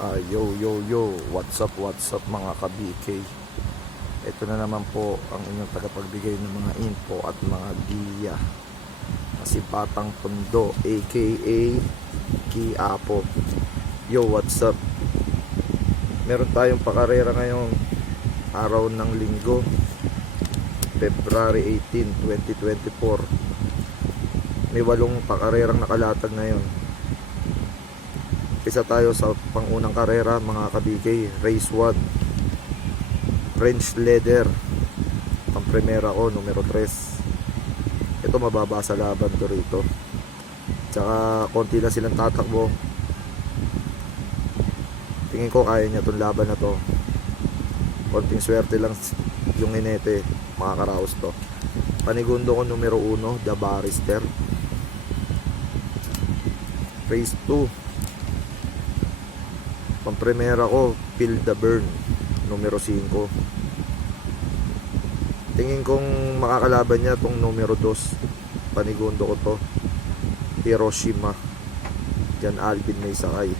Yo, what's up mga ka-BK. Ito na naman po ang inyong tagapagbigay ng mga info at mga giya. Si Batang Tondo aka Kiapo. Yo, what's up? Meron tayong pakarera ngayong araw ng linggo, February 18, 2024. May 8 pakarerang nakalatag ngayon. Isa tayo sa pangunang karera mga ka-BK, race 1, French leather. Ang primera ko, numero 3. Ito mababa sa laban to rito, tsaka konti lang silang tatakbo. Tingin ko kaya niya itong laban na to. Konting swerte lang yung inete, makakaraos to. Panigundo ko numero 1, The Barrister. Race 2, pang-primera ko, Feel the Burn, numero 5. Tingin kong makakalaban niya tong numero 2. Panigundo ko to, Hiroshima. Diyan Alvin may sakay.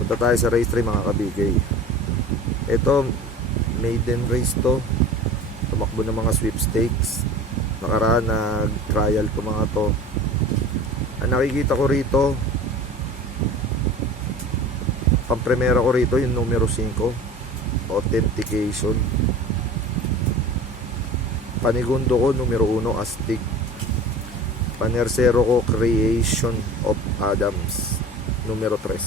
Punta tayo sa race 3 mga ka-BK. Ito, maiden race to. Tumakbo ng mga sweepstakes. Nakaraan nag-trial to mga to. Ang nakikita ko rito, pang-primera ko rito yung numero 5, Authentication. Panigundo ko numero 1, Astig. Panersero ko, Creation of Adams, numero 3.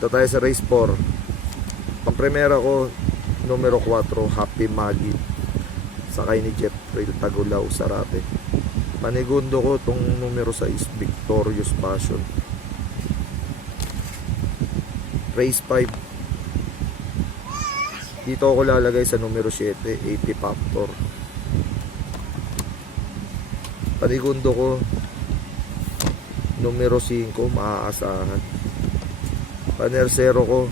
Ito tayo sa race 4. Pang-primera ko numero 4, Happy Maggie, sakay ni Jeffrey Tagulaw Sarate. Panigundo ko tong numero 6, Victorious Passion. Race 5, dito ako lalagay sa numero 7, 80 Factor. Panigundo ko numero 5, Maaasahan. Panersero ko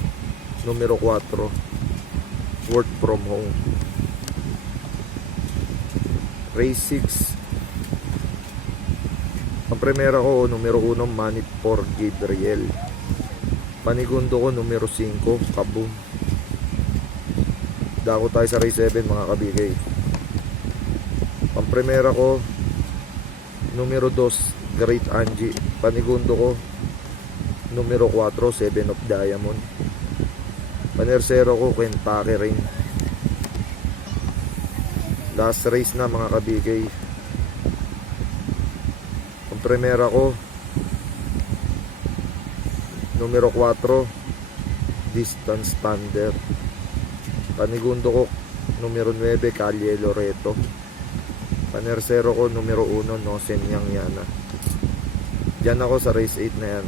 numero 4, Work from Home. Race 6, ang primera ko numero 1, Manit for Gabriel. Panigundo ko numero 5, Kaboom. Dako tayo sa race 7 mga ka-BK. Pang-primera ko numero 2, Great Angie. Panigundo ko numero 4, 7 of Diamond. Panersero ko, Kentucky Rain. Last race na mga ka-BK. Pang-primera ko numero 4, Distance Thunder. Panigundo ko numero 9, Calle Loreto. Panersero ko numero 1, Nosen Yang Yana. Diyan ako sa race 8 na yan.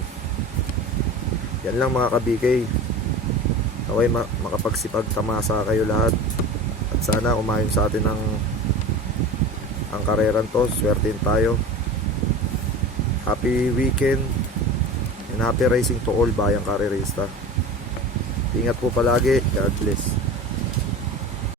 Yan lang mga ka-BK. Okay, makapagsipag tamasa kayo lahat. At sana umayon sa atin ang kareran to. Swertin tayo. Happy weekend and happy racing to all bayang karerista. Ingat po palagi. God bless.